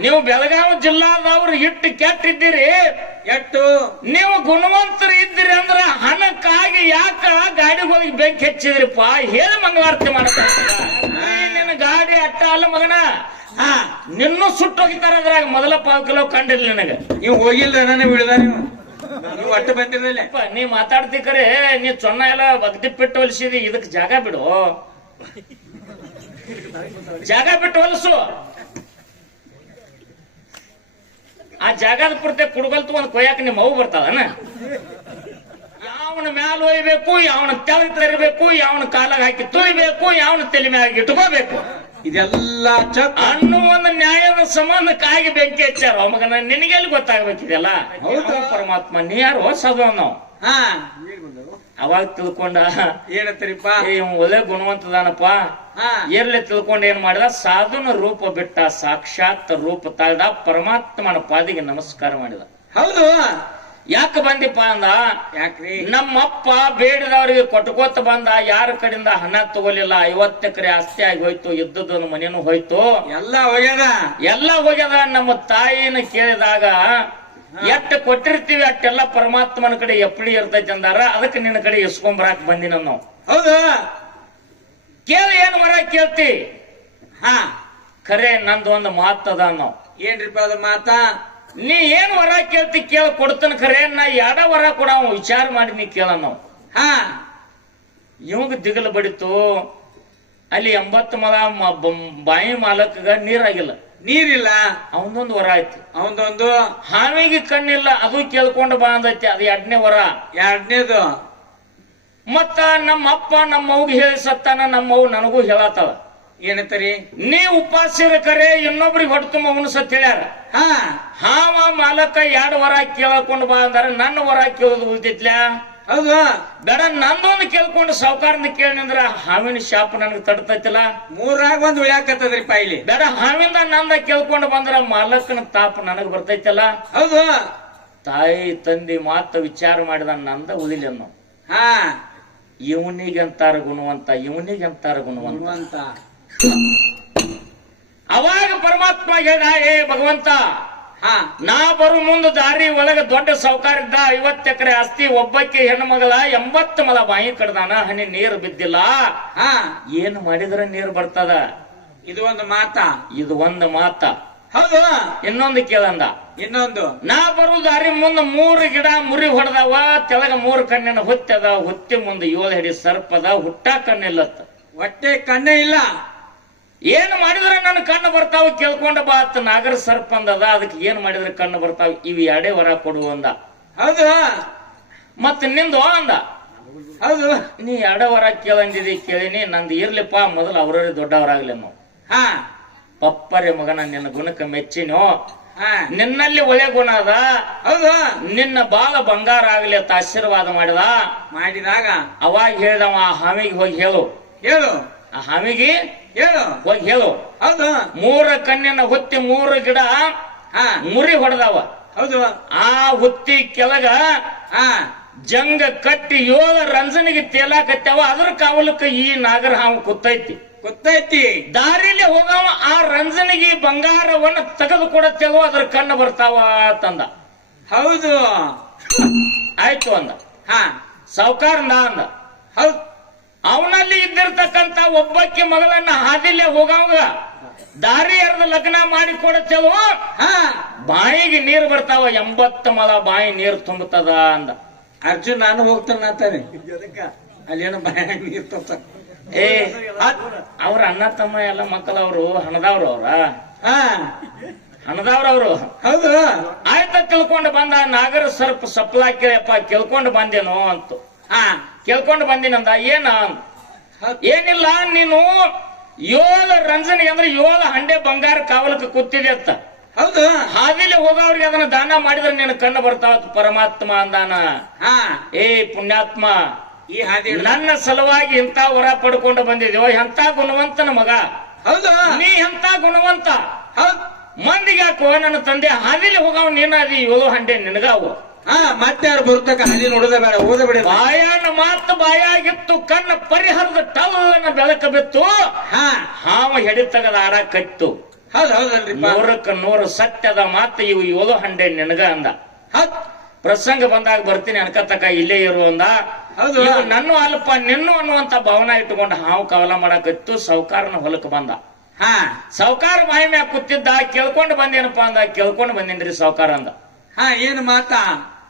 ನೀವು ಬೆಳಗಾವಿ ಜಿಲ್ಲಾದವ್ರು ಇಟ್ಟು ಕೆಟ್ಟಿದ್ದೀರಿ. ಎಟ್ಟು? ನೀವು ಗುಣವಂತರು ಇದ್ದೀರಿ ಅಂದ್ರೆ ಹಣಕ್ಕಾಗಿ ಯಾಕ ಗಾಡಿಗಳಿಗೆ ಬೆಂಕಿ ಹಚ್ಚಿದ್ರಿಪ್ಪ? ಹೇಳಿ ಮಂಗಳಾರತಿ ಮಾಡ್ತಾರೆ. ನಿನ್ನ ಗಾಡಿ ಅಟ್ಟ ಅಲ್ಲ ಮಗನ? ಹಾ. ನಿನ್ನೂ ಹೋಗಿದ್ದಾರೆ ಅದ್ರಾಗ ಮೊದಲ ಪಾವು ಕಿಲೋ ಕಂಡಿಲ್ಲ ನನಗೆ. ನೀವು ಹೋಗಿಲ್ಲ ನನ್ನ ಬಿಡದ ನೀವು. ನೀವು ಒಟ್ಟು ಬಂದಿರಲಿಲ್ಲ ನೀ ಮಾತಾಡ್ತಿ ಕರೆ ನೀ ಚೊನ್ನ ಎಲ್ಲ ಬಗ್ದಿ ಬಿಟ್ಟು ಹೊಲಿಸಿದಿ ಇದಕ್ ಜಾಗ ಬಿಡು. ಜಾಗ ಬಿಟ್ಟು ಹೊಲಸು ಆ ಜಾಗದ ಪೂರ್ತಿ ಕುಡ್ಗಲ್ತು ಒಂದು ಕೊಯ್ಯಾಕ ನಿಮ್ಮ ಮಗು ಬರ್ತದನ? ಯಾವನ ಮ್ಯಾಲ ಒಯ್ಬೇಕು ಯಾವನ ತೆಳಗ್ ತರಬೇಕು ಯಾವನ ಕಾಲಾಗ ಹಾಕಿ ತುಳಿಬೇಕು ಯಾವನ ತಲೆ ಮ್ಯಾಗ ಇಟ್ಕೋಬೇಕು. ಇದೆಲ್ಲ ಚಕ್ ಒಂದು ನ್ಯಾಯದ ಸಂಬಂಧಕ್ಕಾಗಿ ಬೆಂಕಿ ಹಚ್ಚಾರ ಮಗನ ನಿನಗೆಲ್ಲಿ ಗೊತ್ತಾಗ್ಬೇಕಿದೆಲ್ಲ. ಪರಮಾತ್ಮ ನೀ ಯಾರು? ಹೊಸದ ನಾವು ಹಾ ಅವಾಗ ತಿಳ್ಕೊಂಡ ಏನಂತರಿಪ್ಪ? ಇವ್ ಇವ್ನ್ ಒಳ್ಳೆ ಗುಣವಂತದಾನಪ್ಪ. ಎಲ್ಲಿ ತಿಳ್ಕೊಂಡ ಏನ್ ಮಾಡಿದ? ಸಾಧುನ ರೂಪ ಬಿಟ್ಟ ಸಾಕ್ಷಾತ್ ರೂಪ ತಾಳ್ದ ಪರಮಾತ್ಮನ ಪಾದಿಗೆ ನಮಸ್ಕಾರ ಮಾಡಿದ. ಹೌದು. ಯಾಕೆ ಬಂದಿಪ್ಪ ಅಂದ? ಯಾಕ್ರಿ? ನಮ್ಮಪ್ಪ ಬೇಡದವ್ರಿಗೆ ಕೊಟ್ಕೋತ ಬಂದ ಯಾರ ಕಡೆಯಿಂದ ಹಣ ತಗೋಲಿಲ್ಲ ಐವತ್ತು ಎಕರೆ ಆಸ್ತಿ ಆಗಿ ಹೋಯ್ತು ಇದ್ದದ್ದು ಮನೇನು ಹೋಯ್ತು. ಎಲ್ಲ ಹೋಗ್ಯದ. ಎಲ್ಲ ಹೋಗ್ಯದ. ನಮ್ಮ ತಾಯಿನ ಕೇಳಿದಾಗ ಎಷ್ಟ ಕೊಟ್ಟಿರ್ತೀವಿ ಅಷ್ಟೆಲ್ಲ ಪರಮಾತ್ಮನ ಕಡೆ ಎಪ್ಪಳಿ ಇರ್ತೈತಿ ಅಂದಾರ ಅದಕ್ಕೆ ನಿನ್ನ ಕಡೆ ಇಸ್ಕೊಂಬರಾಕ್ ಬಂದಿನ ನಾವು. ಹೌದು. ಕೇಳಿ ಏನ್ ಮರ ಕೇಳ್ತಿ? ಹಾ. ಖರೆ ನಂದು ಒಂದು ಮಾತದ ನಾವು ಏನ್ರಿಪ್ಪ ಅದ ಮಾತಾ? ನೀ ಏನ್ ವರ ಕೇಳ್ತಿ ಕೇಳ ಕೊಡ್ತಾನ ಖರೆ ನಾ ಯಾಡ ವರ ಕೂಡ ವಿಚಾರ ಮಾಡಿ ನೀ ಕೇಳ ನಾವು ಹಾ. ಇವಂಗ ದಿಗಲು ಬಡಿತು ಅಲ್ಲಿ ಎಂಬತ್ತು ಮಲ ಬಾಯಿ ಮಾಲಕ್ಗ ನೀರಾಗಿಲ್ಲ. ನೀರಿಲ್ಲ. ಅವನೊಂದು ವರ ಆಯ್ತು. ಅವನದೊಂದು ಹಾವಿಗೆ ಕಣ್ಣಿಲ್ಲ ಅದು ಕೇಳ್ಕೊಂಡು ಬಂದೈತಿ ಅದು ಎರಡನೇ ವರ. ಎರಡನೇದು. ಮತ್ತ ನಮ್ಮ ಅಪ್ಪ ನಮ್ಮ ಅವ್ಗೆ ಹೇಳಿ ಸತ್ತಾನ ನಮ್ಮ ಅವ್ ನನಗೂ ಹೇಳತ್ತವ ಏನಂತರಿ? ನೀ ಉಪಾಸಿರ ಕರೆ ಇನ್ನೊಬ್ರಿಗೆ ಹೊಟ್ಟು ತುಂಬ ಉಣಸತ್ ಹೇಳ್ಯಾರ. ಹಾ. ಹಾವ ಮಾಲಕ ಎರಡು ವರ ಕೇಳ್ಕೊಂಡು ಬಾ ಅಂದಾರ ನನ್ನ ವರ ಕೇಳೋದು ಉಳ್ತಿತ್ಲ ಹೌದು? ಬೇಡ ನಂದೊಂದು ಕೇಳ್ಕೊಂಡು ಸಾವುಕಾರನ ಕೇಳಿನಂದ್ರ ಹಾವಿನ ಶಾಪ ನನಗೆ ತಡ್ತೈತಿಲ್ಲ? ಮೂರಾಗ ಒಂದ್ ಉಳಿಯಾಕತ್ತದ್ರಿಪ್ಪ ಇಲ್ಲಿ. ಬೇಡ ಹಾವಿಂದ ನಂದ ಕೇಳ್ಕೊಂಡು ಬಂದ್ರ ಮಾಲಕನ ತಾಪ ನನಗ್ ಬರ್ತೈತಲ್ಲ? ಹೌದು. ತಾಯಿ ತಂದಿ ಮಾತು ವಿಚಾರ ಮಾಡಿದ ನಂದ ಉಳಿಲಿ ಅನ್ನೋ ಹಾ. ಇವನಿಗಂತಾರ ಗುಣವಂತ ಇವನಿಗಂತಾರ ಗುಣವಂತ. ಅವಾಗ ಪರಮಾತ್ಮ ಹೇಳ ಏ ಭಗವಂತ ನಾ ಬರು ಮುಂದ ದಾರಿ ಒಳಗ ದೊಡ್ಡ ಸಾವುಕಾರ ಇದ್ದ. ಐವತ್ತು ಎಕರೆ ಆಸ್ತಿ ಒಬ್ಬಕ್ಕೆ ಹೆಣ್ಮಗಳ ಎಂಬತ್ತು ಮಲ ಬಾಯಿ ಕಡ್ದಾನ ಹನಿ ನೀರು ಬಿದ್ದಿಲ್ಲ. ಏನ್ ಮಾಡಿದ್ರ ನೀರು ಬರ್ತದ? ಇದು ಒಂದು ಮಾತ. ಇದು ಒಂದು ಮಾತ. ಹೌದು. ಇನ್ನೊಂದು ಕೇಳಂದ. ಇನ್ನೊಂದು. ನಾ ಬರು ದಾರಿ ಮುಂದ ಮೂರು ಗಿಡ ಮುರಿ ಹೊಡೆದವ ತೆಳಗ ಮೂರು ಕಣ್ಣಿನ ಹುತ್ತದ ಹುತ್ತಿ ಮುಂದೆ ಏಳು ಹಿಡಿ ಸರ್ಪದ ಹುಟ್ಟ ಕಣ್ಣಿಲ್ಲತ್ತ. ಹೊಟ್ಟೆ ಕಣ್ಣೇ ಇಲ್ಲ. ಏನ್ ಮಾಡಿದ್ರೆ ನನ್ನ ಕಣ್ಣು ಬರ್ತಾವ ಕೇಳ್ಕೊಂಡ ಬಾ ಅತ್ತ ನಾಗರ ಸರ್ಪ ಅಂದದ ಅದಕ್ಕೆ ಏನ್ ಮಾಡಿದ್ರೆ ಕಣ್ಣು ಬರ್ತಾವ? ಇವು ಎರಡೇ ವರ ಕೊಡು ಅಂದ. ಹೌದು. ಮತ್ ನಿಂದು ಅಂದ. ಹೌದು. ನೀ ಎರಡ ವರ ಕೇಳಂದಿದಿ ಕೇಳಿನಿ ನಂದು ಇರ್ಲಿಪ್ಪ ಮೊದಲು ಅವ್ರವ್ರೆ ದೊಡ್ಡವರಾಗ್ಲಿ ನಾವು. ಹಾ. ಪಪ್ಪರೆ ಮಗನ ನಿನ್ನ ಗುಣಕ್ಕೆ ಮೆಚ್ಚಿನೋ? ಹಾ. ನಿನ್ನಲ್ಲಿ ಒಳ್ಳೆ ಗುಣ ಅದ. ಹೌದು. ನಿನ್ನ ಬಾಳ ಬಂಗಾರ ಆಗ್ಲಿ ಅಂತ ಆಶೀರ್ವಾದ ಮಾಡಿದ? ಮಾಡಿದಾಗ? ಅವಾಗ ಹೇಳ್ದವ ಆ ಹಾವಿಗೆ ಹೋಗಿ ಹೇಳು. ಹೇಳು. ಆ ಹಾವಿಗೆ ಹೇಳು ಹೋಗಿ ಹೇಳು. ಹೌದು. ಮೂರ ಕಣ್ಣಿನ ಹೊತ್ತಿ ಮೂರು ಗಿಡ ಹಾ. ಮುರಿ ಹೊಡೆದವ. ಹೌದು. ಆ ಹುತ್ತಿ ಕೆಳಗ ಹಾ. ಜಂಗ ಕಟ್ಟಿ ಏಳ ರಂಜನಿಗೆ ತೇಲಾಕತ್ಯಾವ ಅದ್ರ ಕಾವಲಕ್ಕ ಈ ನಾಗರ ಹಾವು ಕೂತೈತಿ. ಗೊತ್ತೈತಿ ದಾರಿಲಿ ಹೋಗವ ಆ ರಂಜನಿಗೆ ಬಂಗಾರವನ್ನ ತೆಗೆದು ಕೊಡತ್ತೇವೋ ಅದ್ರ ಕಣ್ಣು ಬರ್ತಾವ ತಂದ. ಹೌದು. ಆಯ್ತು ಅಂದ. ಹಾ. ಸಾವ್ಕಾರ ಅಂದ. ಹೌದು. ಅವನಲ್ಲಿ ಇದ್ದಿರ್ತಕ್ಕಂತ ಒಬ್ಬಕ್ಕೆ ಮಗಳನ್ನ ಹಾದಿಲ್ಲೇ ಹೋಗವಂಗ? ದಾರಿ ಎರಡು ಲಗ್ನ ಮಾಡಿ ಕೊಡತ್ತೇವೋ? ಹಾ. ಬಾಯಿಗೆ ನೀರು ಬರ್ತಾವ ಎಂಬತ್ತು ಮಲ ಬಾಯಿ ನೀರು ತುಂಬತದ ಅಂದ. ಅರ್ಜುನ್ ನಾನು ಹೋಗ್ತಾನೆ ಅಂತಾನೆ. ಅಲ್ಲೇನೋ ಬಾಯಿ ನೀರು ತುಂಬ ಏ ಅವ್ರ ಅಣ್ಣ ತಮ್ಮ ಎಲ್ಲ ಮಕ್ಕಳವ್ರು ಹಣದವ್ರು ಅವ್ರ? ಹಾ. ಹಣದವ್ರವ್ರು ಹೌದು. ಆಯ್ತ ತಿಳ್ಕೊಂಡು ಬಂದ ನಾಗರ ಸರ್ಪ ಸಪ್ಲಾಕಿರಪ್ಪ ಕೇಳ್ಕೊಂಡು ಬಂದೇನೋ ಅಂತು. ಹಾ. ಕೇಳ್ಕೊಂಡು ಬಂದಿನಂದ ಏನ? ಏನಿಲ್ಲ ನೀನು ಏಳು ರಂಜನಿಗೆ ಅಂದ್ರೆ ಏಳು ಹಂಡೆ ಬಂಗಾರ ಕಾವಲಕ್ಕೆ ಕೂತಿದೆ ಅಂತ. ಹೌದು. ಹಾದಿಲಿ ಹೋಗೋರಿಗೆ ಅದನ್ನ ದಾನ ಮಾಡಿದ್ರೆ ನಿನ್ನ ಕಣ್ಣು ಬರ್ತಾವ ಪರಮಾತ್ಮ ಅಂದಾನ. ಏ ಪುಣ್ಯಾತ್ಮ ಈ ಹಾದಿ ನನ್ನ ಸಲುವಾಗಿ ಇಂತ ವರ ಪಡ್ಕೊಂಡು ಬಂದಿದ್ಯೋ ಎಂತ ಗುಣವಂತನ ಮಗ. ಹೌದು. ನೀ ಎಂತ ಗುಣವಂತ. ಹೌದು. ಮಂದಿಗೆ ಯಾಕೋ ನನ್ನ ತಂದೆ ಹಾದಿಲಿ ಹೋಗವ್ ನೀನಾದಿ ಏಳು ಹಂಡೆ ನಿನಗಾವು. ಹಾ ಮತ್ತೆ ಯಾರು ಬರ್ತಕ್ಕ ಹಾದಿ ನೋಡದ ಬೇಡ ಓದಬೇಡ ಬಾಯನ ಮಾತು ಬಾಯಾಗಿತ್ತು ಕಣ್ಣ ಪರಿಹರದ ಟಲ್ಲನ ಬೆಳಕ ಬಿತ್ತು. ಹಾ. ಹಾವ ಹೆಡಿ ತಗದ ಆಡ ಕತ್ತು. ಹೌದೌದಲ್ರಿ ಹೌದಲ್ರಿಪ್ಪ. ನೂರಕ್ಕ ನೂರು ಸತ್ಯದ ಮಾತು ಇವು ಏಳು ಹಂಡೆ ನಿನಗ ಅಂದ. ಹತ್ ಪ್ರಸಂಗ ಬಂದಾಗ ಬರ್ತೀನಿ ಅನ್ಕತಕ್ಕ ಇಲ್ಲೇ ಇರು ಅಂದ. ಹೌದು. ನನ್ನ ಅಲ್ಪ ನಿನ್ನು ಅನ್ನುವಂತ ಭಾವನಾ ಇಟ್ಟುಕೊಂಡು ಹಾವು ಕವಲ ಮಾಡಕತ್ತು ಸೌಕಾರನ ಹೊಲಕ್ಕೆ ಬಂದ. ಹಾ. ಸೌಕಾರ ಮಾಹಿಮ್ಯಾಗ ಮ್ಯಾಗ ಕೂತಿದ್ದ ಕೇಳ್ಕೊಂಡು ಬಂದೇನಪ್ಪ ಅಂದ ಕೇಳ್ಕೊಂಡು ಬಂದೇನ್ರಿ ಸೌಕಾರ ಅಂದ. ಹಾ ಏನು ಮಾತಾ?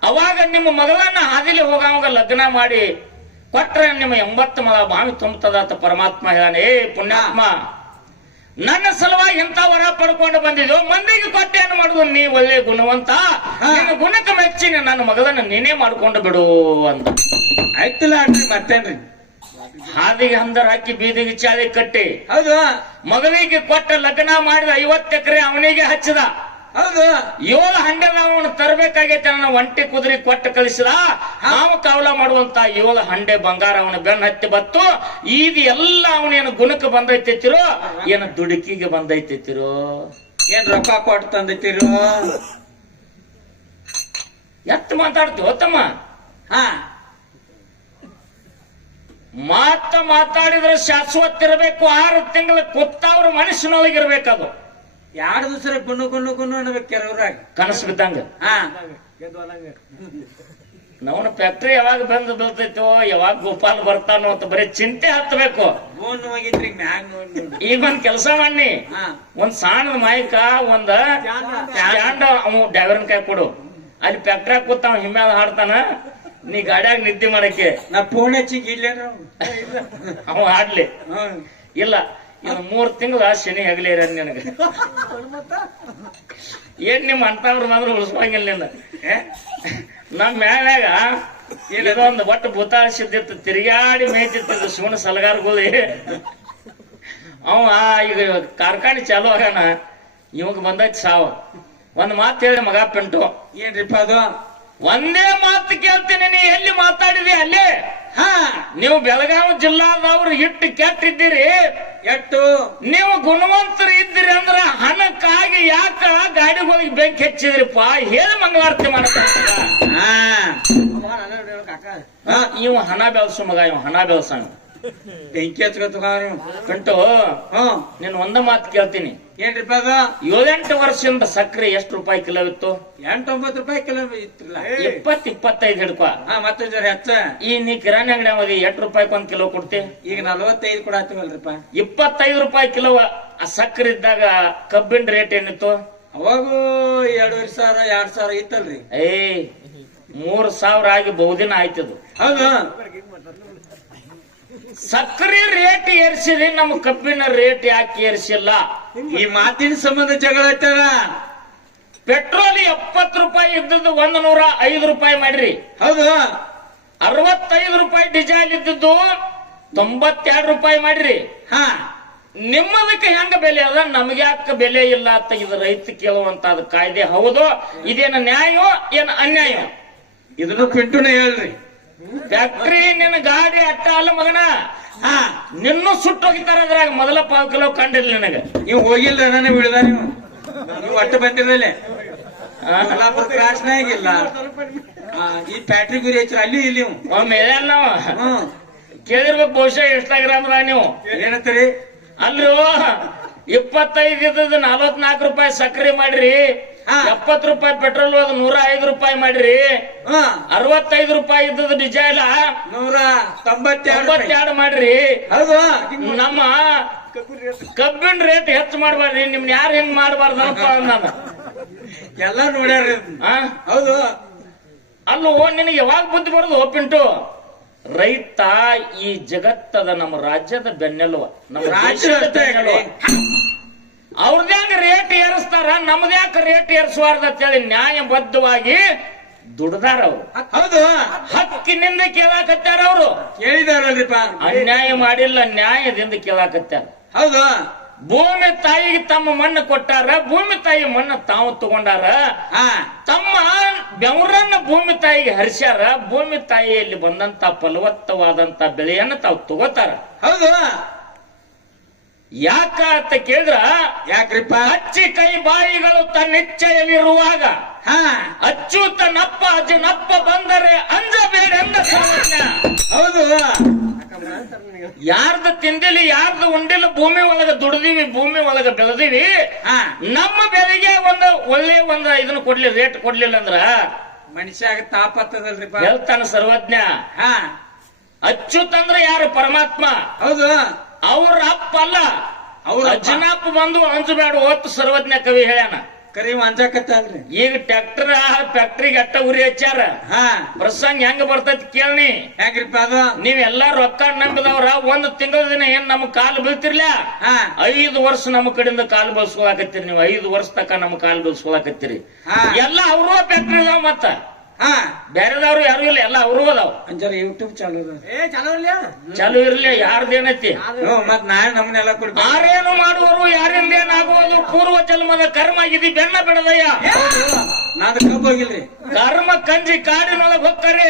ಅವಾಗ ನಿಮ್ಮ ಮಗಳನ್ನ ಹಾದಿಲಿ ಹೋಗವಾಗ ಲಗ್ನ ಮಾಡಿ ಕೊಟ್ರೆ ನಿಮ್ಮ ಎಂಬತ್ತು ಮಗ ಬಾವಿ ಅಂತ ಪರಮಾತ್ಮ ಹೇಳಾನೆ ಏ ಪುಣ್ಯಾತ್ಮ ನನ್ನ ಸಲುವಾಗಿ ಎಂತ ವರ ಪಡ್ಕೊಂಡು ಬಂದಿದ್ಯೋ ಮಂದಿಗೆ ಕೊಟ್ಟೆ ಏನು ಮಾಡುದು? ನೀ ಒಳ್ಳೆ ಗುಣವಂತ. ನಿನ್ನ ಗುಣಕ್ಕೆ ಮೆಚ್ಚಿ ನನ್ನ ಮಗಳನ್ನ ನೀನೇ ಮಾಡ್ಕೊಂಡು ಬಿಡು ಅಂತ. ಆಯ್ತಲ್ಲ ಅನ್ರಿ ಮತ್ತೇನ್ರಿ? ಹಾದಿಗೆ ಹಂದರ್ ಹಾಕಿ ಬೀದಿಗೆ ಚಾಳಿ ಕಟ್ಟಿ. ಹೌದು. ಮಗಳಿಗೆ ಕೊಟ್ಟ ಲಗ್ನ ಮಾಡಿದ ಐವತ್ತು ಎಕರೆ ಅವನಿಗೆ ಹಚ್ಚಿದ. ಹೌದು. ಏಳು ಹಂಡೆದ ಅವನು ತರಬೇಕಾಗೈತೆ ನನ್ನ ಒಂಟಿ ಕುದುರೆ ಕೊಟ್ಟು ಕಳಿಸಿದ. ನಾವು ಕಾವಲ ಮಾಡುವಂತ ಏಳು ಹಂಡೆ ಬಂಗಾರ ಅವನ ಬೆನ್ನ ಹತ್ತಿ ಬತ್ತು. ಇದು ಎಲ್ಲ ಅವನೇನು ಗುಣಕ್ಕೆ ಬಂದೈತಿರೋ ಏನು ದುಡುಕಿಗೆ ಬಂದೈತಿರೋ ಏನ್ ರೊಕ್ಕ ಕೊಟ್ಟು ತಂದೈತಿರೋ ಎತ್ ಮಾತಾಡ್ತೀವ ತಮ್ಮ ಹಾ. ಮಾತ ಮಾತಾಡಿದ್ರೆ ಶಾಶ್ವತ ಇರಬೇಕು ಆರು ತಿಂಗಳ ಕುತ್ತವ್ರ ಮನುಷ್ಯನೊಳಗಿರ್ಬೇಕದು ಎರಡು ದಿವಸ ಗುಣ್ಣು ಗುಣ್ಣು ಗುನ್ನು ಅನ್ಬೇಕು ಕೆಲವ್ರಾಗ. ಕನಸು ಬಿದ್ದಂಗ ಹಾ. ನವನ ಫ್ಯಾಕ್ಟ್ರಿ ಯಾವಾಗ ಬಂದು ಬೀಳ್ತೈತೋ ಯಾವಾಗ ಗೋಪಾಲ್ ಬರ್ತಾನೋ ಅಂತ ಬರೀ ಚಿಂತೆ ಹತ್ತಬೇಕು. ಈಗ ಒಂದ್ ಕೆಲಸ ಮಾಡಿ ಹಾ. ಒಂದ್ ಸಣ್ಣದ ಮೈಕ ಒಂದ್ ಸ್ಟ್ಯಾಂಡ್ ಅವ್ ಡ್ರೈವರ್ನ ಕೈ ಕೊಡು. ಅಲ್ಲಿ ಫ್ಯಾಕ್ಟ್ರಿ ಕೂತ ಅವ್ ಹಿಮ್ಮ್ಯಾದ ಹಾಡ್ತಾನ. ನೀ ಗಾಡ್ಯಾಗ ನಿದ್ದೆ ಮಾಡಕ್ಕೆ. ನಾ ಫೋನ್ ಹಚ್ಚಿಗೆ ಇಲ್ಲೇನು ಅವ? ಹಾಡ್ಲಿ. ಇಲ್ಲ. ಇನ್ನು ಮೂರ್ ತಿಂಗಳ ಶನಿ ಹಗಲಿ ನಿನಗ. ಏನ್ ನಿಮ್ ಅಂತವ್ರ ಮಾತ್ರ ಉಳಿಸ್ಬಂಗಿಲ್ಲ ನಿನ್ನ ಏ? ನಮ್ ಮ್ಯಾಗ ಇದೊಂದು ಒಟ್ಟು ಭೂತಾಳಿಸಿದ್ದಿತ್ತು ತಿರುಗಾಡಿ ಮೇಯ್ತಿತ್ತು ಶಿವನ ಸಲಗಾರಗಳು. ಅವ ಈಗ ಕಾರ್ಖಾನೆ ಚಾಲು ಆಗಾನ ಇವಾಗ ಬಂದೈತಿ ಸಾವು. ಒಂದ್ ಮಾತು ಹೇಳಿ ಮಗ ಪೆಂಟು. ಏನ್ರಿಪ್ಪ ಅದು? ಒಂದೇ ಮಾತು ಕೇಳ್ತೀನಿ ನೀ ಎಲ್ಲಿ ಮಾತಾಡಿದ್ರಿ ಅಲ್ಲಿ? ಹಾ. ನೀವು ಬೆಳಗಾವಿ ಜಿಲ್ಲಾದವ್ರು ಇಟ್ಟು ಕೆಟ್ಟಿದ್ದೀರಿ ಎಟ್ಟು? ನೀವು ಗುಣವಂತರು ಇದ್ದೀರಿ ಅಂದ್ರ ಹಣಕ್ಕಾಗಿ ಯಾಕ ಗಾಡಿಗಳಿಗೆ ಬೆಂಕಿ ಹಚ್ಚಿದ್ರಿಪ್ಪ? ಹೇಳಿ ಮಂಗಳಾರತಿ ಮಾಡ್ತಾರ ಹಾ. ಹಾ ಇವ ಹಣ ಬೆಳ್ಸು ಮಗ ಇವ್ ಹಣ ಬೆಳ್ಸ ಬೆಂಕಿ ಹಚ್ಕೊತವ್ರಿ ಕಂಟು ಹ್ಮ್ ನೀನ್ ಒಂದ ಮಾತು ಕೇಳ್ತೀನಿ. ಏನ್ರಿಪ್ಪ ಅದು ಏಳೆಂಟು ವರ್ಷದಿಂದ ಸಕ್ಕರೆ ಎಷ್ಟು ರೂಪಾಯಿ ಕಿಲೋ ಇತ್ತು? ಎಂಟೊಂಬತ್ತು ರೂಪಾಯಿ ಕಿಲೋ ಇತ್ತಿಲ್ಲ. ಇಪ್ಪತ್ ಇಪ್ಪತ್ತೈದು ಹಿಡ್ಕೊ. ಹಾ ಮತ್ತೆ ಜರ ಹೆಚ್ಚ. ಈ ನೀ ಕಿರಾಣಿ ಅಂಗಡಿ ಅವಧಿ ಎಷ್ಟು ರೂಪಾಯಿ ಒಂದ್ ಕಿಲೋ ಕೊಡ್ತಿ? ಈಗ ನಲವತ್ತೈದು ಕೂಡ ಆತೀವಲ್ರಿಪ್ಪ ಇಪ್ಪತ್ತೈದು ರೂಪಾಯಿ ಕಿಲೋ ಆ ಸಕ್ಕರೆ ಇದ್ದಾಗ ಕಬ್ಬಿನ ರೇಟ್ ಏನಿತ್ತು? ಅವಾಗ ಎರಡೂವರೆ ಸಾವಿರ ಎರಡ್ ಸಾವಿರ ಇತ್ತಲ್ರಿ. ಏ ಮೂರ್ ಸಾವಿರ ಆಗಿ ಬಹುದಿನ ಆಯ್ತದು. ಹೌದು. ಸಕ್ಕರೆ ರೇಟ್ ಏರ್ಸಿರಿ ನಮ್ಮ ಕಬ್ಬಿನ ರೇಟ್ ಯಾಕೆ ಏರಿಸಿಲ್ಲ? ಈ ಮಾತಿನ ಸಂಬಂಧ ಜಗಳ ಪೆಟ್ರೋಲ್ ಎಪ್ಪತ್ತು ರೂಪಾಯಿ ಇದ್ದದ್ದು ಒಂದ್ ನೂರ ಐದು ರೂಪಾಯಿ ಮಾಡ್ರಿ. ಹೌದು. ಅರವತ್ತೈದು ರೂಪಾಯಿ ಡಿಸೈಲ್ ಇದ್ದದ್ದು ತೊಂಬತ್ತೆರಡು ರೂಪಾಯಿ ಮಾಡ್ರಿ. ಹಾ. ನಿಮ್ಮದಕ್ಕೆ ಹೆಂಗ ಬೆಲೆ ಅದ? ನಮ್ಗೆ ಯಾಕೆ ಬೆಲೆ ಇಲ್ಲ ಅಂತ ಇದು ರೈತ ಕೇಳುವಂತದ ಕಾಯ್ದೆ ಹೌದು? ಇದೇನ ನ್ಯಾಯೋ ಏನ ಅನ್ಯಾಯ? ಇದನ್ನು ಪಿಂಟುನೇ ಹೇಳ್ರಿ. ಫ್ಯಾಕ್ಟ್ರಿ ನಿನ್ನ ಗಾಡಿ ಅಟ್ಟ ಅಲ್ಲ ಮಗನ? ಹಾ ನಿನ್ನೂ ಸುಟ್ಟು ಹೋಗಿತಾರ ಅದ್ರಾಗ. ಮೊದಲ ಪಾವ್ ಕಿಲೋ ಕಂಡಿಲ್ಲ ನಿನಗ. ನೀವು ಹೋಗಿಲ್ಲ ನನ್ನ ಬಿಡದ ನೀವು. ನೀವು ಅಟ್ಟ ಬಂದಿರಲ್ಲ. ಕಲಾಪುರ ಇಲ್ಲ. ಆ, ಈ ಫ್ಯಾಕ್ಟ್ರಿ ಗುರಿ ಹೆಚ್ಚು ಅಲ್ಲಿ ಇಲ್ಲಿ ಮೇಲೆ ನಾವು ಕೇಳಿರ್ಬೇಕು ಬಹುಶಃ ಇನ್ಸ್ಟಾಗ್ರಾಮ್ ನೀವು. ಏನಂತೀರಿ? ಅಲ್ರಿ ಇಪ್ಪತ್ತೈದು ನಲವತ್ನಾಲ್ಕು ರೂಪಾಯಿ ಸಕ್ಕರೆ ಮಾಡ್ರಿ. ಹಾ. ಎಪ್ಪತ್ತು ರೂಪಾಯಿ ಪೆಟ್ರೋಲ್ ಅದು ನೂರ ಐದು ರೂಪಾಯಿ ಮಾಡ್ರಿ. ಹಾ. ಅರವತ್ತೈದು ರೂಪಾಯಿ ಇದ್ದದ್ದು ಡಿಸೈಲ್ ನೂರ ತೊಂಬತ್ತೆರಡು ಮಾಡ್ರಿ. ಹೌದು. ನಮ್ಮ ಕಬ್ಬಿನ ರೇಟ್ ಹೆಚ್ಚು ಮಾಡಬಾರ್ರಿ ನಿಮ್ ಯಾರು ಹೆಂಗ್ ಮಾಡಬಾರ್ದಪ್ಪ ನಾನು ಎಲ್ಲ ನೋಡ್ಯಾರ? ಹೌದು. ಅಲ್ಲೋ ನಿನಗೆ ಯಾವಾಗ ಬುದ್ಧಿ ಬರೋದು ಒಪ್ಪಿಂಟು ರೈತ ಈ ಜಗತ್ತದ ನಮ್ಮ ರಾಜ್ಯದ ಬೆನ್ನೆಲುವ ನಮ್ಮ ರಾಜ್ಯ ಏರಿಸ್ತಾರ ನಮ್ದ್ಯಾಕ ರೇಟ್ ಏರಿಸಬಾರ್ದು ಅಂತೇಳಿ ನ್ಯಾಯಬದ್ಧವಾಗಿ ದುಡ್ದಾರ ಅವರು. ಹೌದು. ಹಕ್ಕಿನಿಂದ ಕೇಳಾಕತ್ತಾರ ಅವರು. ಕೇಳಿದಾರಲ್ರಿಪ್ಪ. ಅನ್ಯಾಯ ಮಾಡಿಲ್ಲ ನ್ಯಾಯದಿಂದ ಕೇಳಾಕತ್ತಾರ. ಹೌದು. ಭೂಮಿ ತಾಯಿಗೆ ತಮ್ಮ ಮಣ್ಣು ಕೊಟ್ಟಾರ ಭೂಮಿ ತಾಯಿ ಮಣ್ಣು ತಾವು ತಗೊಂಡಾರ. ತಮ್ಮ ಬೆವರನ್ನ ಭೂಮಿ ತಾಯಿಗೆ ಹರಿಸ್ಯಾರ ಭೂಮಿ ತಾಯಿಯಲ್ಲಿ ಬಂದಂತ ಫಲವತ್ತವಾದಂತ ಬೆಳೆಯನ್ನ ತಾವು ತಗೋತಾರ. ಹೌದು. ಯಾಕ ಅಂತ ಕೇಳಿದ್ರ? ಯಾಕ್ರಿಪ್ಪ? ಹಚ್ಚಿ ಕೈ ಬಾಯಿಗಳು ತನ್ನಿಚ್ಛೆಯಲ್ಲಿರುವಾಗ ಹಾ. ಅಚ್ಚುತ ನಪ್ಪ ಅಜನಪ್ಪ ಬಂದರೆ ಅಂಜಬೇಡ ಎಂದ ಸರ್ವಜ್ಞ ಹೌದು. ಯಾರ್ದು ತಿಂದಿಲಿ ಯಾರ್ದು ಉಂಡಿಲ್ಲ ಭೂಮಿ ಒಳಗ ದುಡ್ದೀವಿ ಭೂಮಿ ಒಳಗ ಬೆಳೆದಿವಿ. ಹಾ. ನಮ್ಮ ಬೆಲೆಗೆ ಒಂದು ಒಳ್ಳೆ ಒಂದು ಇದನ್ನ ಕೊಡ್ಲಿ ರೇಟ್ ಕೊಡ್ಲಿಲ್ಲ ಅಂದ್ರ ಮನುಷ್ಯಾಗ ತಾಪತ್ತದಲ್ರಿ ಹೇಳ್ತಾನ ಸರ್ವಜ್ಞ. ಹಾ. ಯಾರು ಪರಮಾತ್ಮ? ಹೌದು. ಅವ್ರ ಅಪ್ಪ ಅಲ್ಲ. ಅವ್ರ. ಅಜ್ಜನಪ್ಪ ಬಂದು ಅಂಜಬೇಡ ಓತ್ ಸರ್ವಜ್ಞ ಕವಿ ಹೇಳ್ಯಾನ. ಕರಿ ಅಂಜಾಕತ್ತಲ್ರಿ ಈಗ ಟ್ರ್ಯಾಕ್ಟರ್ ಫ್ಯಾಕ್ಟ್ರಿಗೆ ಅಟ್ಟ ಉರಿ ಹಚ್ಚಾರ ಹಾ. ಪ್ರಸಂಗ ಹೆಂಗ ಬರ್ತೈತಿ ಕೇಳಿ ಹೆಂಗ್ರಿಪ್ಪ ಅದು? ನೀವೆಲ್ಲಾ ರೊಕ್ಕ ನಂಬಿದವ್ರ ಒಂದ್ ತಿಂಗಳ ದಿನ ಏನ್ ನಮ್ ಕಾಲ್ ಬೀಳ್ತಿರ್ಲ? ಹಾ. ಐದು ವರ್ಷ ನಮ್ಮ ಕಡೆಯಿಂದ ಕಾಲು ಬಳಸ್ಕೊಳಕತ್ತೀರಿ ನೀವು. ಐದು ವರ್ಷ ತಕ ನಮ್ಮ ಕಾಲು ಬಳಸ್ಕೊಳಕತ್ತೀರಿ. ಎಲ್ಲಾ ಅವರು ಫ್ಯಾಕ್ಟ್ರಿ ಮತ್ತ. ಹಾ ಬೇರೆದವ್ರು ಯಾರು ಇಲ್ಲ ಎಲ್ಲ ಅವ್ರು ಅದಾವ. ಅಂಜಾರ ಯೂಟ್ಯೂಬ್ ಚಾಲು ಅದ. ಚಾಲು ಇರ್ಲಿ ಯಾರ್ದೇನೈತಿ ಹ್ಞೂ ಮತ್ ನಾಳೆ ನಮ್ಮನ್ನೆಲ್ಲ ಕೊಡ್ಬೇಕು. ಯಾರೇನು ಮಾಡುವರು ಯಾರಿಂದೇನಾಗುವುದು ಪೂರ್ವ ಜನ್ಮದ ಕರ್ಮ ಇದು ಬೆನ್ನ ಬಿಡದಯ್ಯ. ನಾದ ಕಬ್ಬು ಹೋಗಿಲ್ರಿ. ಕರ್ಮ ಕಂಜಿ ಕಾಡಿನೊಳಗೆ ಹೊಕ್ಕರೆ.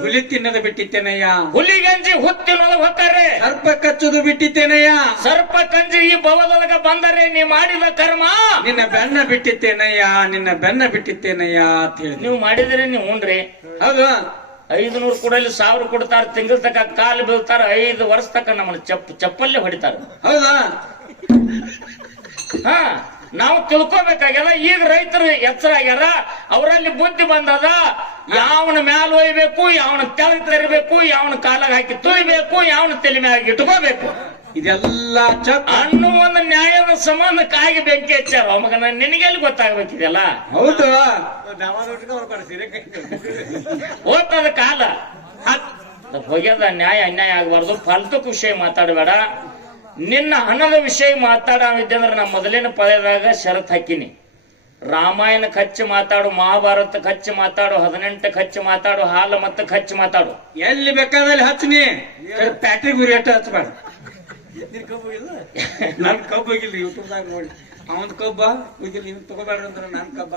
ಹುಲಿ ತಿನ್ನದ. ಬಿಟ್ಟಿತ್ತೇನಯ್ಯ. ಹುಲಿಗಂಜಿ ಹುತ್ತಿನೊಳಗೆ ಹೊಕ್ಕರೆ. ಸರ್ಪ ಕಚ್ಚುದು ಬಿಟ್ಟಿತ್ತೇನಯ್ಯ. ಸರ್ಪ ಕಂಜಿ ಈ ಭವದೊಳಗ ಬಂದರೆ ನೀ ಮಾಡಿದ ಕರ್ಮ. ನಿನ್ನ ಬೆನ್ನ ಬಿಟ್ಟಿತ್ತೇನಯ್ಯ ನಿನ್ನ ಬೆನ್ನ ಬಿಟ್ಟಿತ್ತೇನಯ್ಯ ಅಂತ ಹೇಳಿ ನೀವು ಮಾಡಿದ್ರೆ ನೀವು ಉಂಡ್ರಿ ಹೌದು. ಐದು ನೂರು ಕೊಡಲಿ ಸಾವಿರ ಕೊಡ್ತಾರ ತಿಂಗಳ ತಕ ಕಾಲು ಬೀಳ್ತಾರ ಐದು ವರ್ಷ ತಕ ನಮ್ಮನ್ನ ಚಪ್ಪ ಚಪ್ಪಲ್ಲೇ ಹೊಡಿತಾರ. ಹೌದಾ? ಹಾ. ನಾವು ತಿಳ್ಕೊಬೇಕಾಗ್ಯದ ಈಗ ರೈತರು ಎಚ್ಚರ ಆಗ್ಯಾರ ಅವರಲ್ಲಿ ಬುದ್ಧಿ ಬಂದದ ಯಾವನ ಮ್ಯಾಲ ಒಯ್ಬೇಕು ಯಾವನ ತೆಳಗ್ ತರಬೇಕು ಯಾವನ ಕಾಲಾಗ ಹಾಕಿ ತುಳಿಬೇಕು ಯಾವನ ತಲೆ ಮ್ಯಾಗ ಇಟ್ಕೋಬೇಕು. ಇದೆಲ್ಲ ಅನ್ನೋ ಒಂದು ನ್ಯಾಯದ ಸಂಬಂಧ ಕಾಗಿ ಬೆಂಕಿ ಹಚ್ಚಾರ ಮಗನ ನಿನಗೆಲ್ಲಿ ಗೊತ್ತಾಗ್ಬೇಕಿದೆಲ್ಲ ಹೌದು. ಓದ್ತದ ಕಾಲ. ಹೋಗ್ಯದ ನ್ಯಾಯ ಅನ್ಯಾಯ ಆಗಬಾರ್ದು. ಫಲ್ತು ಖುಷಿ ಮಾತಾಡಬೇಡ. ನಿನ್ನ ಹಣದ ವಿಷಯ ಮಾತಾಡಿದ್ದಂದ್ರೆ ನಾ ಮೊದಲಿನ ಪದದಾಗ ಶರತ್ ಹಾಕಿನಿ. ರಾಮಾಯಣ ಖರ್ಚು ಮಾತಾಡು ಮಹಾಭಾರತ ಖರ್ಚು ಮಾತಾಡು ಹದಿನೆಂಟು ಖರ್ಚು ಮಾತಾಡು ಹಾಲು ಮತ್ತೆ ಖರ್ಚು ಮಾತಾಡು. ಎಲ್ಲಿ ಬೇಕಾದಲ್ಲಿ ಹಚ್ಚನಿ. ಪ್ಯಾಟ್ರಿ ಗುರಿ ಅಟ್ಟ ಹಚ್ಚಬೇಡ ನನ್ ಕಬ್ಬು ಹೋಗಿಲ್ರಿ ಯೂಟ್ಯೂಬ್ದಾಗ ನೋಡಿ. ಅವನ್ ಕಬ್ಬ ಹೋಗಿಲ್ಲ ನೀವು ತಗೋಬೇಡ ಅಂದ್ರ ನನ್ ಕಬ್ಬ.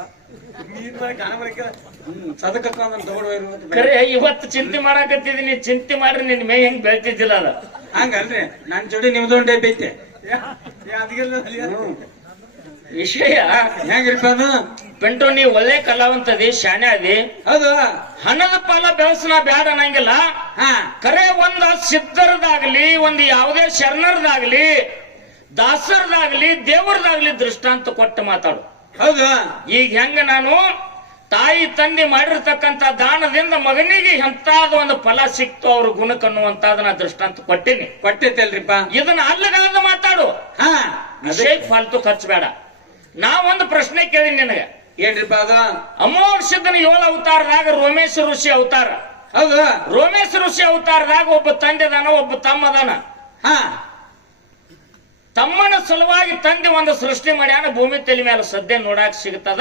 ಸದಕ ತಗೊಂಡ್ ಇವತ್ತು ಚಿಂತೆ ಮಾಡಾಕತ್ತಿದೀನಿ. ಚಿಂತೆ ಮಾಡ್ರಿ ನಿನ್ ಮೇ ಹೆಂಗ್ ಬೆಳ್ತಿದ್ದಿಲ್ಲ ಅದ. ಹಂಗಲ್ರಿ ನನ್ ಜೋಡಿ ನಿಮ್ದೊಂದೇ ಬೈತೆ. ವಿಷಯ? ಹೆಂಗ್ರಿಪ್ಪ ಅದು? ಪೆಂಟು ನೀ ಒಳ್ಳೆ ಕಲಾವಂತದಿ ಶಾಣೆ ಅದಿ ಹೌದು. ಹಣದ ಪಾಲ ಬೆಳಸನ ಬ್ಯಾಡ ಅನ್ನಂಗಿಲ್ಲ. ಹಾ. ಕರೆ ಒಂದ ಸಿದ್ಧರದಾಗ್ಲಿ ಒಂದ್ ಯಾವುದೇ ಶರಣರದಾಗ್ಲಿ ದಾಸರದಾಗ್ಲಿ ದೇವರದಾಗ್ಲಿ ದೃಷ್ಟಾಂತ ಕೊಟ್ಟು ಮಾತಾಡು. ಹೌದು. ಈಗ ಹೆಂಗ ನಾನು ತಾಯಿ ತಂದೆ ಮಾಡಿರ್ತಕ್ಕಂಥ ದಾನದಿಂದ ಮಗನಿಗೆ ಎಂತಾದ ಒಂದು ಫಲ ಸಿಕ್ತು ಅವ್ರ ಗುಣಕ್ಕೆ ಗುಣಕ್ಕನ್ನುವಂತಾದ ದೃಷ್ಟಾಂತ ಕೊಟ್ಟಿನಿ. ಕೊಟ್ಟಿತ್ತಲ್ರಿಪ್ಪ ಇದನ್ನ ಅಲ್ಲಗಾದ ಮಾತಾಡು. ಹಾ ಅದೇ ವಿಷಯ ಫಾಲ್ತು ಖರ್ಚಬೇಡ ನಾ ಒಂದು ಪ್ರಶ್ನೆ ಕೇಳಿನಿ ನಿನಗೆ. ಏನ್ರಿಪ್ಪ ಅದ? ಅಮೋಕ್ಷದನ ಏಳು ಅವತಾರದಾಗ ರೋಮೇಶ ಋಷಿ ಅವತಾರ. ಹೌದಾ. ರೋಮೇಶ ಋಷಿ ಅವತಾರದಾಗ ಒಬ್ಬ ತಂದೆ ಅದಾನ ಒಬ್ಬ ತಮ್ಮ ಅದಾನ ಹಾ. ತಮ್ಮನ ಸಲುವಾಗಿ ತಂದೆ ಒಂದು ಸೃಷ್ಟಿ ಮಾಡ್ಯಾನ ಭೂಮಿ ತಲೆ ಮೇಲೆ ಸದ್ಯ ನೋಡಾಕ್ ಸಿಗ್ತದ.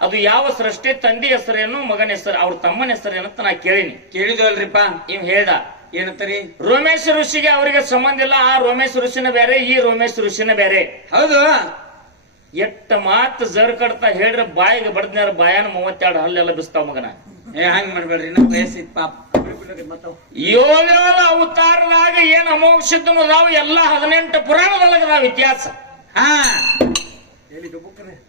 ಅದು ಯಾವ ಸೃಷ್ಟಿ ತಂದೆ ಹೆಸರೇನು ಮಗನ ಹೆಸರು ಅವ್ರ ತಮ್ಮನ ಹೆಸರೇನು ಅಂತ ನಾ ಕೇಳಿನಿ. ಕೇಳಿದ್ವಲ್ರಿಪ್ಪ. ನೀವ್ ಹೇಳ್ದ. ಏನಂತರಿ? ರೋಮೇಶ್ ಋಷಿಗೆ ಅವರಿಗೆ ಸಂಬಂಧ ಇಲ್ಲ. ಆ ರೋಮೇಶ್ ಋಷಿನ ಬೇರೆ ಈ ರೋಮೇಶ್ ಋಷಿನ ಬೇರೆ ಹೌದು. ಎಟ್ಟ ಮಾತು ಜರ್ ಕಡ್ತಾ ಹೇಳ್ರೆ ಬಾಯಿಗೆ ಬಡ್ದ್ನಾರ ಬಾಯಾನ ಮೂವತ್ತೆರಡು ಹಲ್ಲೆಲ್ಲ ಬಿಸ್ತಾವ ಮಗನ. ಏ ಹಂಗ್ ಮಾಡ್ಬೇಡ್ರಿ ನಮ್ ವಯಸ್ಸಿತ್ ಪಾಪ. ಏಳೇಳು ಅವತಾರದಾಗ ಏನ್ ಎಲ್ಲಾ ಅದಾವ? ಎಲ್ಲ ಹದಿನೆಂಟು ಪುರಾಣದೊಳಗದಾವ ಇತಿಹಾಸ. ಹಾ.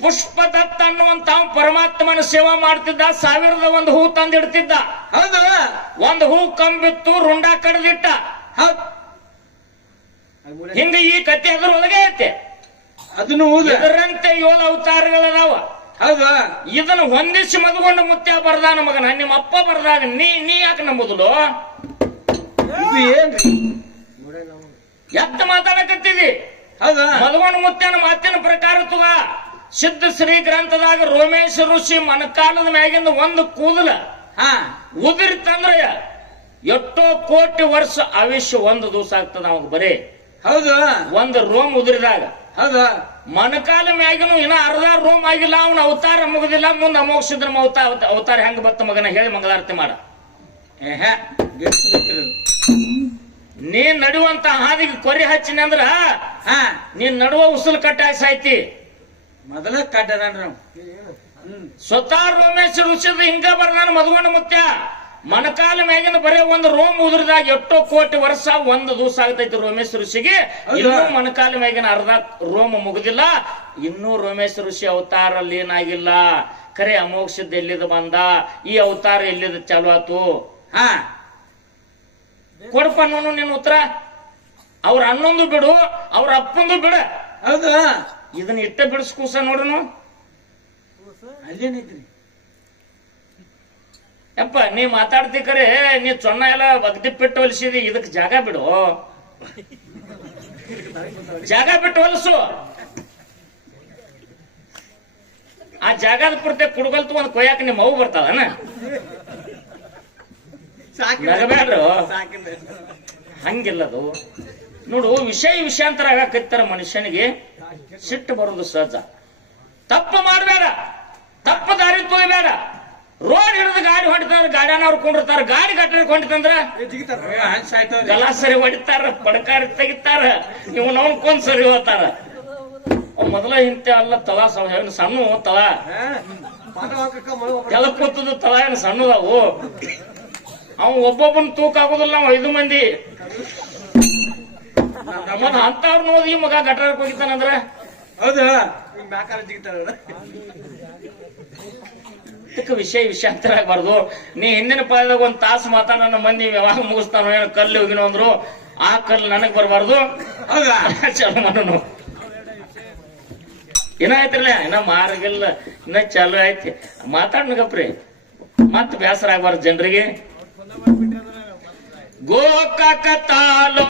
ಪುಷ್ಪದತ್ತ ಅನ್ನುವಂತ ಪರಮಾತ್ಮನ ಸೇವಾ ಮಾಡ್ತಿದ್ದ ಸಾವಿರದ ಒಂದು ಹೂ ತಂದಿಡ್ತಿದ್ದ. ಹೌದು. ಒಂದು ಹೂ ಕಂಬಿತ್ತು ರುಂಡ ಕಡ್ದಿಟ್ಟ. ಹೌದು. ಹಿಂಗ ಈ ಕತೆ ಅದ್ರೊಳಗೆ ಐತೆ. ಅದನ್ನು ಅದರಂತೆ ಇದರಂತೆ ಏಳು ಅವತಾರಗಳದಾವ. ಹೌದು ಇದನ್ನ ಹೊಂದಿಸಿ ಮದುಗೊಂಡ ಮುತ್ಯ ಬರ್ದಾನ ಮಗನ. ನಿಮ್ಮ ಅಪ್ಪ ಬರ್ದಾಗ ನೀ ನೀ ಯಾಕೆ ನಂಬುದಿಲ್ಲ ಇದು ಏನ್ರಿ? ಎತ್ತ ಮಾತಾಡಕತ್ತಿದಿ? ಹೌದಾ? ಮದ್ಗೊಂಡ ಮುತ್ಯನ ಮಾತಿನ ಪ್ರಕಾರ ತುಗ. ಸಿದ್ಧ ಶ್ರೀ ಗ್ರಂಥದಾಗ ರೋಮೇಶ ಋಷಿ ಮನಕಾಲದ ಮ್ಯಾಗಿಂದ ಒಂದು ಕೂದಲ ಹಾ. ಉದಿರಿತಂದ್ರ ಎಷ್ಟೋ ಕೋಟಿ ವರ್ಷ ಆಯುಷ್ಯ ಒಂದು ದಿವಸ ಆಗ್ತದ ಅವಾಗ ಬರೀ. ಹೌದು. ಒಂದು ರೋಮ್ ಉದುರಿದಾಗ. ಹೌದು. ಮನಕಾಲ ಮ್ಯಾಗಿನೂ ಇನ್ನ ಅರ್ಧ ರೂಮ್ ಆಗಿಲ್ಲ ಅವನ ಅವತಾರ ಮುಗುದಿಲ್ಲ ಮುಂದೆ ಅಮೋಕ್ಷಿದ್ರ ಅವತಾರ ಅವತಾರ ಹೆಂಗ ಬತ್ತ ಮಗನ ಹೇಳಿ ಮಂಗಳಾರತಿ ಮಾಡ. ನೀ ನಡುವಂತ ಹಾದಿಗೆ ಕೊರಿ ಹಚ್ಚಿನ ಅಂದ್ರ ಹಾ ನೀನ್ ನಡುವ ಉಸುಲ್ ಕಟ್ಟ ಐತಿ ಮೊದಲ ಕಟ್ಟದ ಸ್ವತಃ ರೋಮೇಶ್ ಋಷಿದ ಹಿಂಗ ಬರ್ದಾನ ಮದುವಣ್ಣ ಮುತ್ಯ. ಮನಕಾಲ ಮ್ಯಾಗಿನ ಬರೇ ಒಂದು ರೋಮ್ ಉದುರಿದಾಗ ಎಷ್ಟೋ ಕೋಟಿ ವರ್ಷ ಒಂದು ದಿವಸ ಆಗ್ತೈತಿ ರೋಮೇಶ್ ಋಷಿಗೆ? ಇನ್ನೂ ಮನಕಾಲ ಮ್ಯಾಗಿನ ಅರ್ಧ ರೋಮ ಮುಗುದಿಲ್ಲ. ಇನ್ನೂ ರೋಮೇಶ್ ಋಷಿ ಅವತಾರ ಏನಾಗಿಲ್ಲ. ಕರೆ ಅಮೋಕ್ಷದ ಎಲ್ಲಿದ ಬಂದ? ಈ ಅವತಾರ ಎಲ್ಲಿದ ಚಾಲು ಆತು? ಹಾ. ಕೊಡಪ್ಪ ನೋನು ನಿನ್ನ ಉತ್ತರ? ಅವ್ರ ಅನ್ನೊಂದು ಬಿಡು ಅವ್ರ ಅಪ್ಪಂದು ಬಿಡ. ಹೌದಾ? ಇದನ್ನ ಇಟ್ಟ ಬಿಡಿಸ್ ಕೂಸ ನೋಡುನು. ಅಲ್ಲೇನೈತ್ರಿ. ಯಪ್ಪ ನೀ ಮಾತಾಡ್ತಿ ಕರೆ ನೀ ಚೊನ್ನ ಎಲ್ಲ ಒಗ್ದಿಪ್ಪಿಟ್ಟು ಹೊಲಿಸಿದಿ ಇದಕ್ ಜಾಗ ಬಿಡು. ಜಾಗ ಬಿಟ್ಟು ಹೊಲಸು. ಆ ಜಾಗದ ಪುರ್ತೆ ಕುಡ್ಗಲ್ತು ಒಂದ್ ಕೊಯ್ಯಾಕ ನಿಮ್ಮ ಬರ್ತಾವನ ನಗಬೇಡ್ರು ಹಂಗಿಲ್ಲದು. ನೋಡು ವಿಷಯ ವಿಷಯಾಂತರ ಆಗಾಕತ್ತಾರ ಮನುಷ್ಯನಿಗೆ ಸಿಟ್ಟು ಬರೋದು ಸಹಜ. ತಪ್ಪು ಮಾಡಬೇಡ. ತಪ್ಪು ದಾರಿ ತುಳಿಬೇಡ ರೋಡ್ ಹಿಡಿದು ಗಾಡಿ ಹೊಡಿತಾರ ಗಾಡಿಯವ್ರು ಕೊಂಡಿರ್ತಾರ. ಗಾಡಿ ಗಟ್ಟರ ಕೊಂಡಿತಂದ್ರ ಎಲ್ಲ ಸರಿ ಗಲಾಸರಿ ಹೊಡಿತಾರ ಪಡಕಾರಿ ತೆಗಿತಾರ ಇವ್ ನೋಡ್ಕೊಂಡ್ ಸರಿ ಹೋಗ್ತಾರ ಅವ್ ಮೊದಲ ಹಿಂತೆ ಅಲ್ಲ ಏನ್ ಸಣ್ಣ ತಲಾ ಎಲ್ಲ ಕೂತದ ತಲಾ ಏನು ಸಣ್ಣದವು ಅವ್? ಒಬ್ಬೊಬ್ಬನ ತೂಕ ಆಗುದಿಲ್ಲ ನಾವ್ ಐದು ಮಂದಿ. ಮತ್ತ ಅಂತವ್ರ ನೋಡಿ ಈ ಮಗ ಗಟ್ರ ಹೋಗಿತಾನಂದ್ರ ಹೌದು? ಇದಕ್ಕೆ ವಿಷಯ ವಿಷಯಾಂತರ ಆಗಬಾರ್ದು ನೀ ಹಿಂದಿನ ಪದದಾಗ ಒಂದ್ ತಾಸು ಮಾತಾಡ ಮಂದಿ ಯಾವಾಗ ಮುಗಿಸ್ತಾನೋ ಏನೋ ಕಲ್ಲು ಹೋಗಿನೋ ಅಂದ್ರು. ಆ ಕಲ್ಲು ನನಗ್ ಬರಬಾರ್ದು. ಚಲೋ ಮಾಡೋನು. ಏನಾಯ್ತ್ರಲ್ಲ ಇನ್ನ ಮಾರ್ಗಿಲ್ಲ. ಇನ್ನ ಚಾಲು ಐತಿ ಮಾತಾಡ್ನಗಪ್ರಿ ಮತ್ ಬೇಸರ ಆಗ್ಬಾರ್ದು ಜನರಿಗೆ. ಗೋಕಾಕ ತಾಲೂ